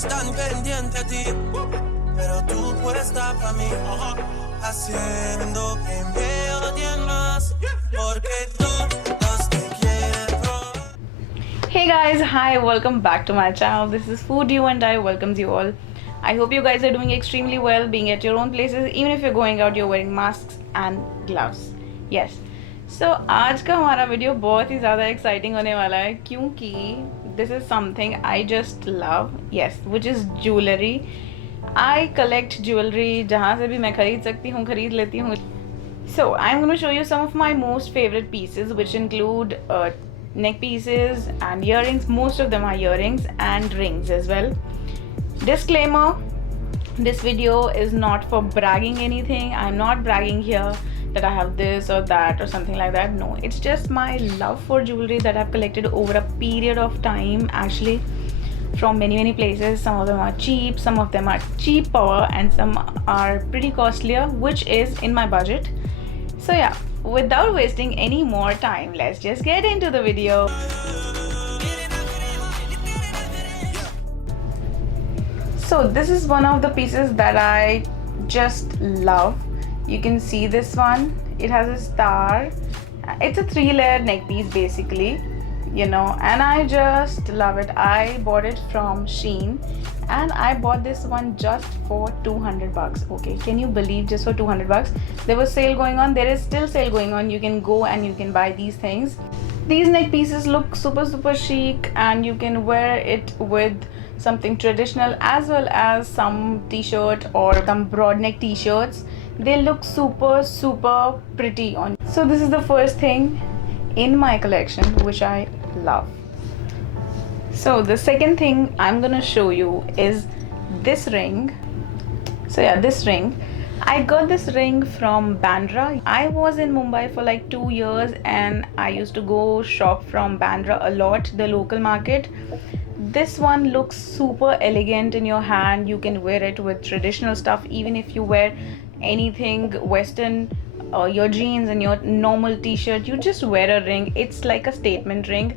están pendientes a ti, pero tú puesta para mí, haciendo que me odien más, porque todos te quieren probar. Hey guys, hi, welcome back to my channel. This is Food You and I welcomes you all. I hope you guys are doing extremely well, being at your own places. Even if you're going out, you're wearing masks and gloves. Yes. So आज का हमारा video बहुत ही ज़्यादा exciting होने वाला है क्योंकि this is something I just love. Yes, which is jewelry. I collect jewelry. जहाँ से भी मैं खरीद सकती हूँ खरीद लेती हूँ. So I'm going to show you some of my most favorite pieces, which include neck pieces and earrings. Most of them are earrings and rings as well. Disclaimer, this video is not for bragging anything. I'm not bragging here that I have this or that or something like that. No, it's just my love for jewelry that I've collected over a period of time, actually, from many places. Some of them are cheap, some of them are cheaper, and some are pretty costlier, which is in my budget. So yeah, without wasting any more time, let's just get into the video. So this is one of the pieces that I just love. You can see this one. It has a star. It's a 3-layer neck piece basically, you know, and I just love it. I bought it from Shein and I bought this one just for 200 bucks. Okay, can you believe, just for 200 bucks? There was sale going on. There is still sale going on. You can go and you can buy these things. These neck pieces look super chic and you can wear it with something traditional as well as some t-shirt or some broad neck t-shirts. They look super pretty on. So this is the first thing in my collection which I love. So the second thing I'm gonna show you is this ring. So yeah, this ring. I got this ring from Bandra. I was in Mumbai for like 2 years and I used to go shop from Bandra a lot, the local market. This one looks super elegant in your hand. You can wear it with traditional stuff, even if you wear anything western, your jeans and your normal t-shirt, you just wear a ring. It's like a statement ring,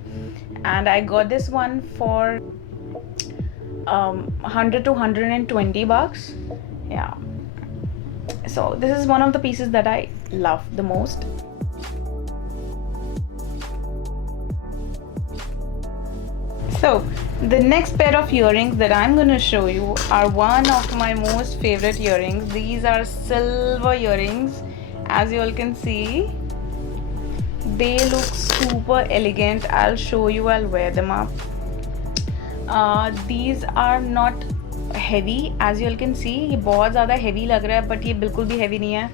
and I got this one for 100 to 120 bucks. Yeah, so this is one of the pieces that I love the most. So the next pair of earrings that I'm going to show you are one of my most favorite earrings. These are silver earrings. As you all can see, they look super elegant. I'll show you, I'll wear them up. These are not heavy. As you all can see, ये बहुत ज़्यादा heavy लग रहा है, but ये बिल्कुल भी heavy नहीं है.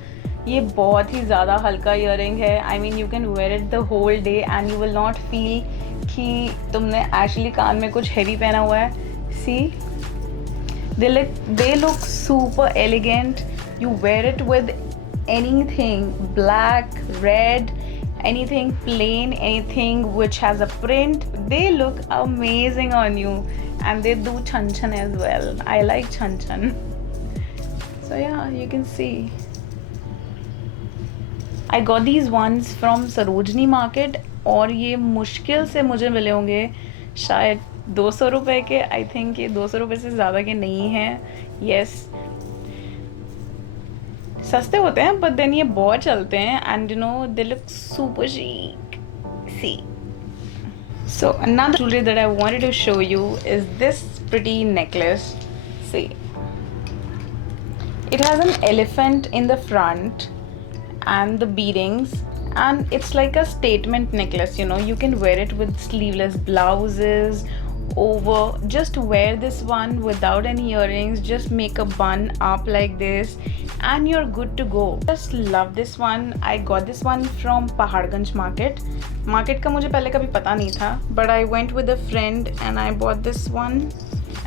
ये बहुत ही ज़्यादा हल्का earring है. I mean, you can wear it the whole day and you will not feel कि तुमने एक्चुअली कान में कुछ हेवी पहना हुआ है. See, they look super elegant. You wear it with anything, black, red, anything plain, anything which has a print. They look amazing on you, and they do chan chan as well. I like chan chan. So yeah, you can see. I got these ones from Sarojini Market और ये मुश्किल से मुझे मिले होंगे शायद 200 रुपये के. आई थिंक ये 200 रुपये से ज़्यादा के नहीं हैं. यस, सस्ते होते हैं बट देन ये बहुत चलते हैं and you know they look super chic. See, so another jewelry that I wanted to show you is this pretty necklace. See, it has an elephant in the front and the beadings, and it's like a statement necklace, you know. You can wear it with sleeveless blouses over. Just wear this one without any earrings, just make a bun up like this and you're good to go. Just love this one. I got this one from Paharganj market. Market का मुझे पहले कभी पता नहीं था, but I went with a friend and I bought this one.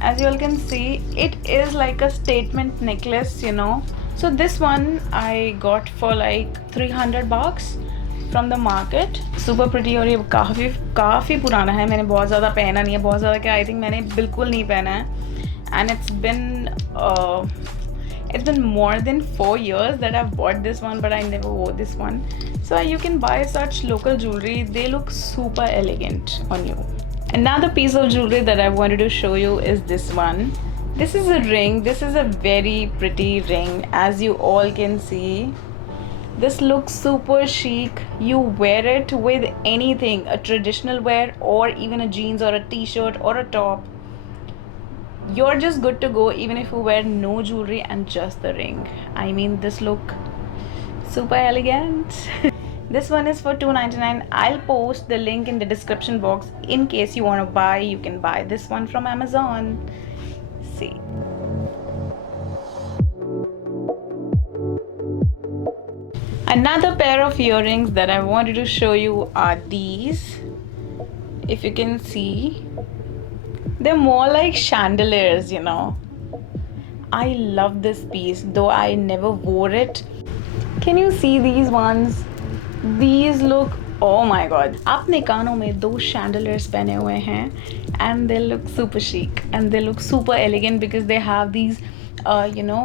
As you all can see, it is like a statement necklace, you know. So this one I got for like 300 bucks from the market. Super pretty और ये काफ़ी पुराना है. मैंने बहुत ज़्यादा पहना नहीं है. बहुत ज़्यादा क्या, I think मैंने बिल्कुल नहीं पहना है. And it's been more than 4 years that I've bought this one, but I never wore this one. So you can buy such local jewelry. They look super elegant on you. Another piece of jewelry that I wanted to show you is this one. This is a ring. This is a very pretty ring, as you all can see. This looks super chic. You wear it with anything, a traditional wear or even a jeans or a t-shirt or a top. You're just good to go even if you wear no jewelry and just the ring. I mean, this look super elegant. This one is for $2.99. I'll post the link in the description box. In case you want to buy, you can buy this one from Amazon. See. Another pair of earrings that I wanted to show you are these. If you can see, they're more like chandeliers, you know. I love this piece, though I never wore it. Can you see these ones? These look, oh my god. आपने कानों में 2 chandeliers पहने हुए हैं, and they look super chic and they look super elegant because they have these, you know,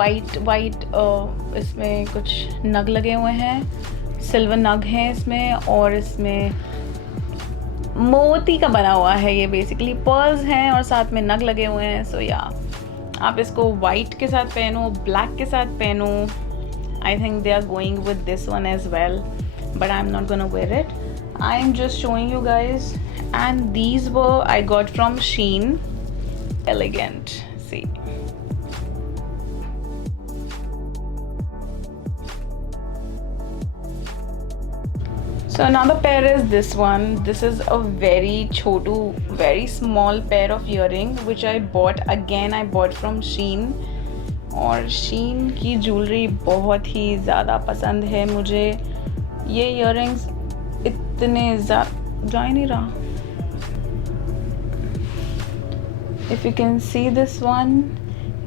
white इसमें कुछ नग लगे हुए हैं, सिल्वर नग हैं इसमें, और इसमें मोती का बना हुआ है. ये बेसिकली पर्ल्स हैं और साथ में नग लगे हुए हैं. सो या आप इसको वाइट के साथ पहनो, ब्लैक के साथ पहनो. I think they are going with this one as well, but I'm not gonna wear it. I'm just showing you guys. And these were I got from Shein. Elegant. See. So another pair is this one. This is a very chotu, very small pair of earring which I bought. Again, I bought from Shein. और शीन की jewellery बहुत ही ज़्यादा पसंद है मुझे. ये earrings इतने जा ही नहीं रहा. If you can see this one,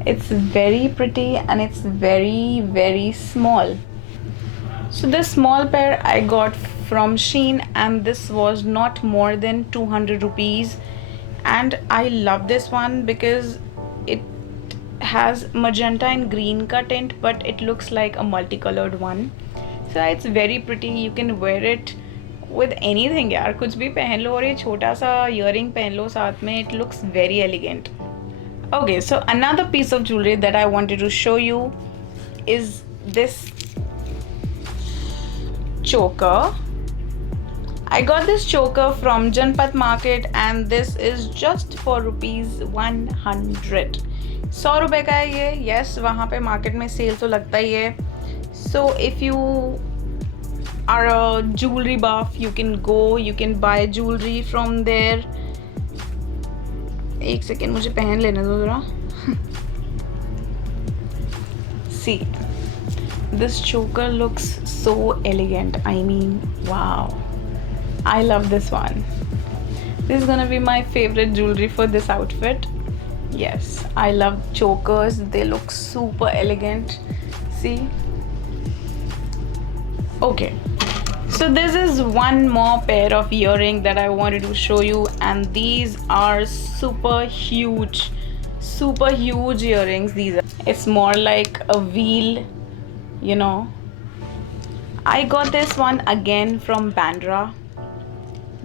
it's very pretty and it's very very small. So this small pair I got from Shein and this was not more than 200 rupees, and I love this one because it has magenta and green ka tint, but it looks like a multicolored one. So it's very pretty. You can wear it with anything यार, कुछ भी पहन लो और ये छोटा सा earring पहन लो साथ में. It looks very elegant. Okay, so another piece of jewelry that I wanted to show you is this choker. I got this choker from Janpat Market and this is just for rupees 100. 100 रुपये का है ये. Yes, वहाँ पे market में cell तो लगता ही है. So if you are a jewellery buff, you can go, you can buy jewelry from there. एक सेकेंड मुझे पहन लेने दो ज़रा. See, this choker looks so elegant. I mean, wow. I love this one. This is gonna be my favorite jewelry for this outfit. Yes, I love chokers. They look super elegant. See? Okay. So this is one more pair of earring that I wanted to show you, and these are super huge earrings. It's more like a wheel, you know. I got this one again from Bandra.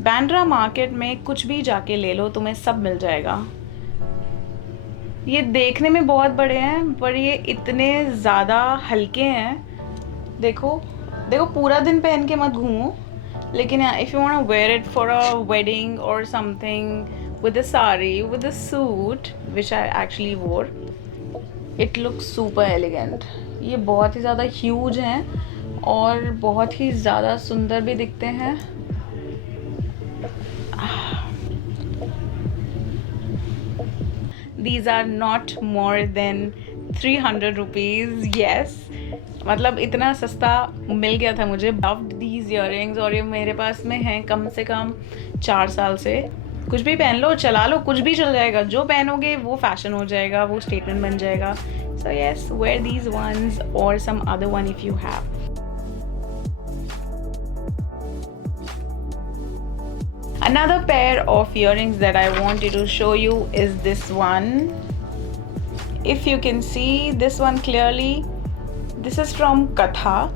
Bandra market में कुछ भी जाके ले लो, तुम्हें सब मिल जाएगा. ये देखने में बहुत बड़े हैं पर ये इतने ज़्यादा हल्के हैं. देखो पूरा दिन पहन के मत घूमो, लेकिन if you want to wear it for a wedding or something with a sari with a suit which I actually wore, it looks super elegant. ये बहुत ही ज़्यादा ह्यूज हैं और बहुत ही ज़्यादा सुंदर भी दिखते हैं. These are not more than 300 rupees. Yes, मतलब इतना सस्ता मिल गया था मुझे. Loved these earrings और ये मेरे पास में हैं कम से कम 4 साल से. कुछ भी पहन लो, चला लो, कुछ भी चल जाएगा. जो पहनोगे वो फैशन हो जाएगा, वो स्टेटमेंट बन जाएगा. So yes, wear these ones or some other one if you have. Another pair of earrings that I wanted to show you is this one. If you can see this one clearly, this is from Katha.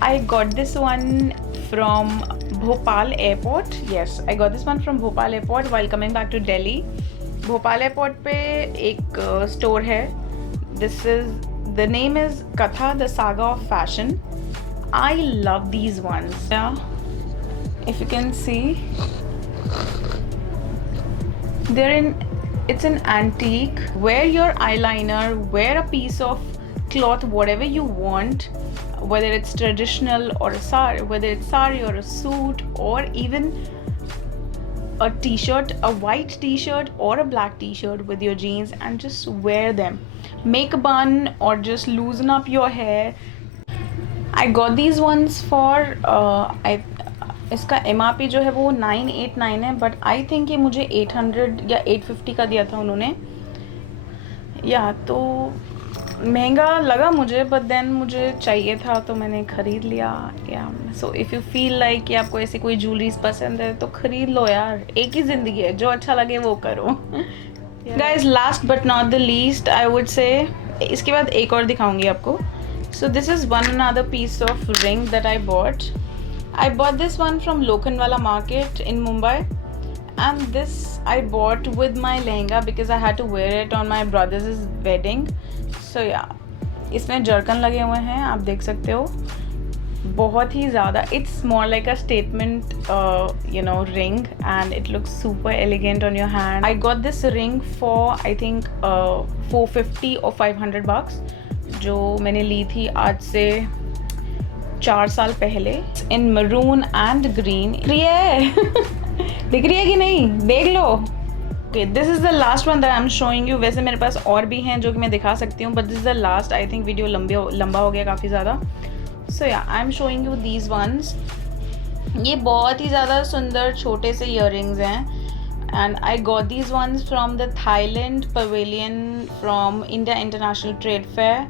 I got this one from Bhopal airport. Yes, I got this one from Bhopal airport while coming back to Delhi. Bhopal airport पे एक store है. This is the name is Katha the saga of fashion. I love these ones. Yeah, if you can see, it's an antique. Wear your eyeliner, wear a piece of cloth, whatever you want, whether it's traditional or a sari, whether it's sari or a suit, or even a t-shirt, a white t-shirt or a black t-shirt with your jeans, and just wear them. Make a bun or just loosen up your hair. I got these ones for इसका MRP जो है वो 989 है, but I think ये मुझे 800 या 850 का दिया था उन्होंने. या तो महंगा लगा मुझे, बट देन मुझे चाहिए था तो मैंने ख़रीद लिया. या सो इफ़ यू फील लाइक कि आपको ऐसी कोई ज्वेलरीज पसंद है तो ख़रीद लो यार. एक ही ज़िंदगी है, जो अच्छा लगे वो करो. Guys, last but not the least I would say, इसके बाद एक और दिखाऊंगी आपको. So this is one another piece of ring that I bought. I bought this one from Lokhandwala Market in Mumbai, and this I bought with my lehenga because I had to wear it on my brother's wedding. So yeah, इसमें zircon लगे हुए हैं, आप देख सकते हो. बहुत ही ज़्यादा, it's more like a statement ring, and it looks super elegant on your hand. I got this ring for I think 450 or 500 bucks, जो मैंने ली थी आज से 4 साल पहले, इन मरून एंड ग्रीन. दिख रही है कि नहीं, देख लो. Okay, this is the last one that I am showing you. वैसे मेरे पास और भी हैं जो कि मैं दिखा सकती हूँ, but this is the last. I think video लंबा हो गया काफ़ी ज़्यादा. सो या, आई am showing you these once. ये बहुत ही ज़्यादा सुंदर छोटे से ईयररिंग्स हैं. And I got these ones from the Thailand Pavilion from India International Trade Fair,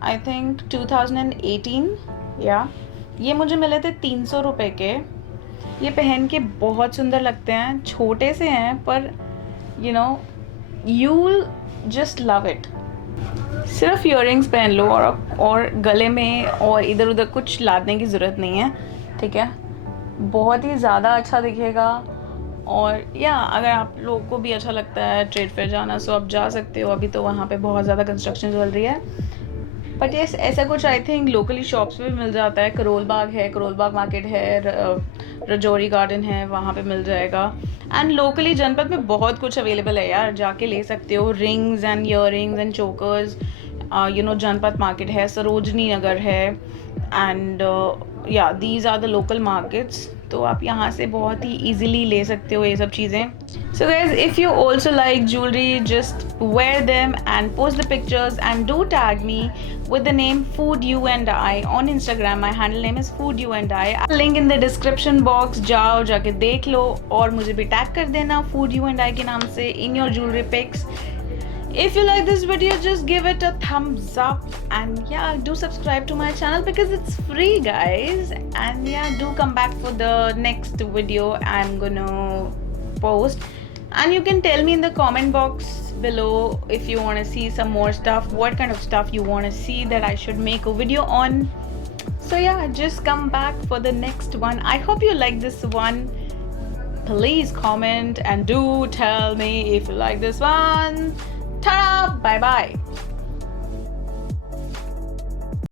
I think 2018. ये मुझे मिले थे 300 रुपये के. ये पहन के बहुत सुंदर लगते हैं, छोटे से हैं पर you'll just love it. सिर्फ ईयररिंग्स पहन लो और गले में और इधर उधर कुछ लादने की ज़रूरत नहीं है, ठीक है. बहुत ही ज़्यादा अच्छा दिखेगा. और या अगर आप लोगों को भी अच्छा लगता है ट्रेड फेयर जाना, सो आप जा सकते हो. अभी तो वहाँ पे बहुत ज़्यादा कंस्ट्रक्शन चल रही है, बट ये ऐसा कुछ आई थिंक लोकली शॉप्स पे भी मिल जाता है. करोल बाग है, करोल बाग मार्केट है, रजौरी गार्डन है, वहाँ पे मिल जाएगा. एंड लोकली जनपद में बहुत कुछ अवेलेबल है यार, जाके ले सकते हो. Rings and earrings and chokers, Janpath market है, सरोजनी नगर है, and yeah these are the local markets. तो आप यहाँ से बहुत ही ईजिली ले सकते हो ये सब चीज़ें. So guys, if you also like jewellery, just wear them and post the pictures and do tag me with the name Food You and I on Instagram. My handle name is Food You and I. Link in the description box. जाओ, जाके देख लो और मुझे भी tag कर देना Food You and I के नाम से in your jewelry pics. If you like this video, just give it a thumbs up, and yeah, do subscribe to my channel because it's free, guys. And yeah, do come back for the next video I'm gonna post. And you can tell me in the comment box below if you want to see some more stuff, what kind of stuff you want to see that I should make a video on. So yeah, just come back for the next one. I hope you like this one. Please comment and do tell me if you like this one. Ta-da! Bye bye.